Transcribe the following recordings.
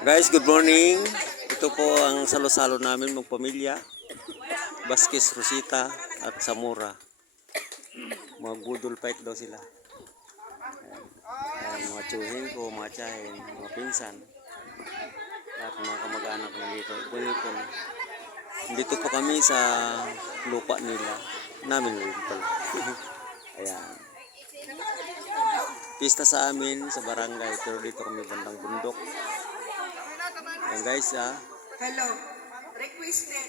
Guys, good morning. Ito po ang salo-salo namin magpamilya. Baskis, Rosita at Samura. Mga budol fight daw sila. Ayan. Mga tsuhin ko, mga tsahin, mga pinsan. At mga kamag-anak na dito. Dito, dito po kami sa lupa nila. Namin rin pala. Ayan. Pista sa amin sa barangay pero dito kami bandang bundok. Ayan guys ah. Hello. Requested.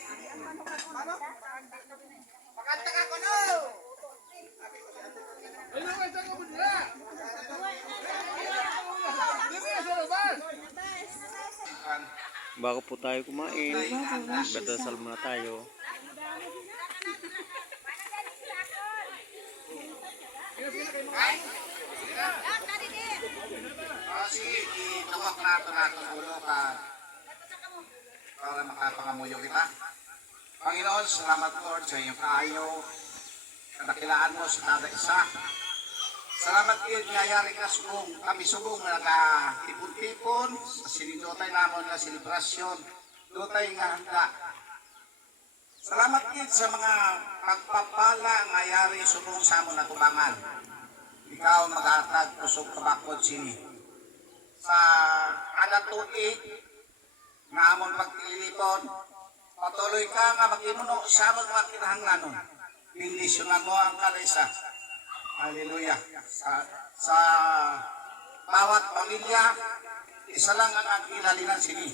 Bago po tayo kumain, dadasal muna tayo. Sige, ituwak na ito sa ulo ka para makapangamuyo kita. Panginoon, salamat Lord sa iyong kaayo. Kadakilaan mo sa kada isa. Salamat kayo, niyayari ka subong, kami subong na nagtipon-tipon sa sinidotay namon na selebrasyon, dotay nga handa. Salamat kayo sa mga pagpapala nga yari subong sa amon na tubangan. Ikaw maghatag kusog kabakod sini. Sa anatuig nga amon pagtilipon patuloy ka nga magimuno sa amon mga kinahanglanon. Bendisyonan mo ang kalisa haleluya sa, sa bawat pamilya isa lang ang agilalinan sini.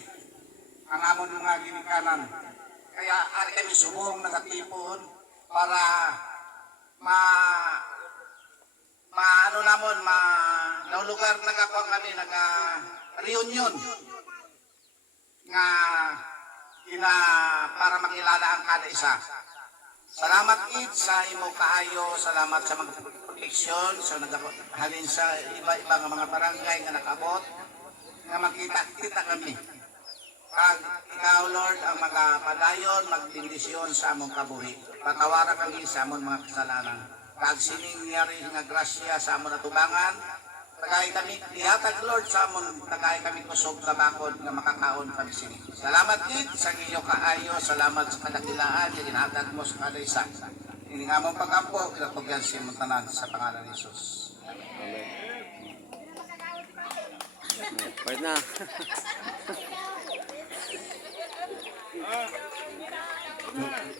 Ang amon mga ginikanan kaya ari kami subong nagatipon para ma maano namon ma na lugar nagakuha kami naga reunion nga ina para makilala ang kada isa. Salamat Id sa imo kaayo, salamat sa mga proteksyon sa nagahalin sa iba-iba nga mga barangay nga nakabot nga makita-kita kami. Kag ikaw Lord ang mga padayon magbendisyon sa among kabuhi. Patawara kami sa among mga kasalanan. Kag sining niyari nga grasya sa among natubangan, tagay kami dihatag Lord sa amon tagay kami kusog kabakod nga makakaon kami sini. Salamat gid sa inyo kaayo, salamat sa kadakilaan nga ginhatag mo sa kada isa. Ini nga mong pagampo kinatugyan sa imong tanan sa pangalan ni Jesus. Pwede na. 응.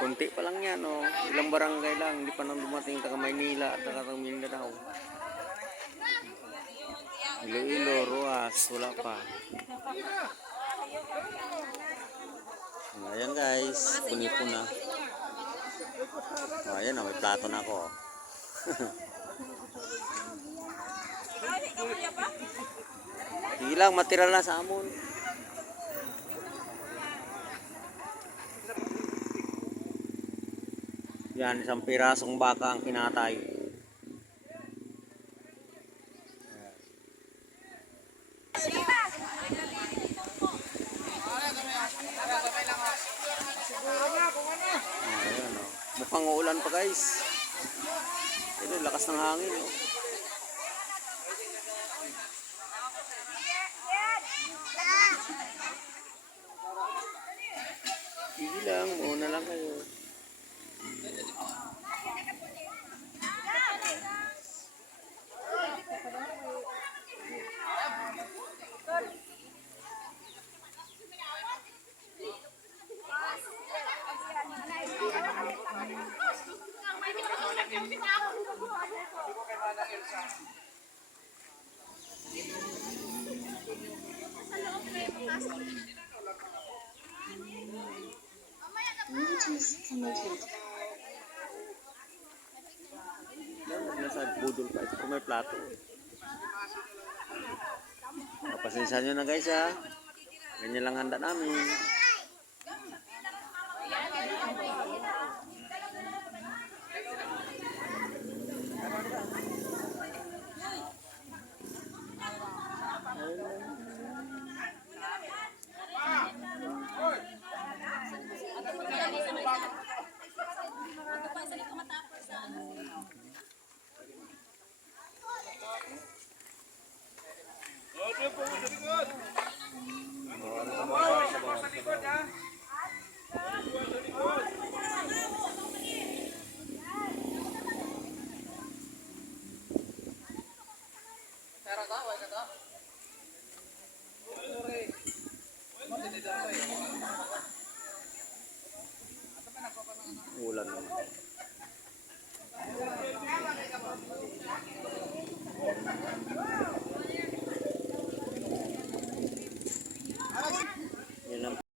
Kunti pa lang yan, oh. Ilang barangay lang. Hindi pa nang dumating taga Maynila at taga Mindanao. Iloilo, Ruas, wala pa. Ayan guys, puni-po na. Oh, ayan, oh, may plato na ako. oh. Sige lang, matira lang sa amon. Yan, isang pirasong baka ang kinatay. Ayan, oh. Mukhang uulan pa guys. Pero lakas ng hangin. Oh. Sige lang, muna lang kayo. Which is committed. Nagbudol pa. Ito po may plato. Pasensya nyo na guys ha. Ganyan lang handa namin. Ulan naman.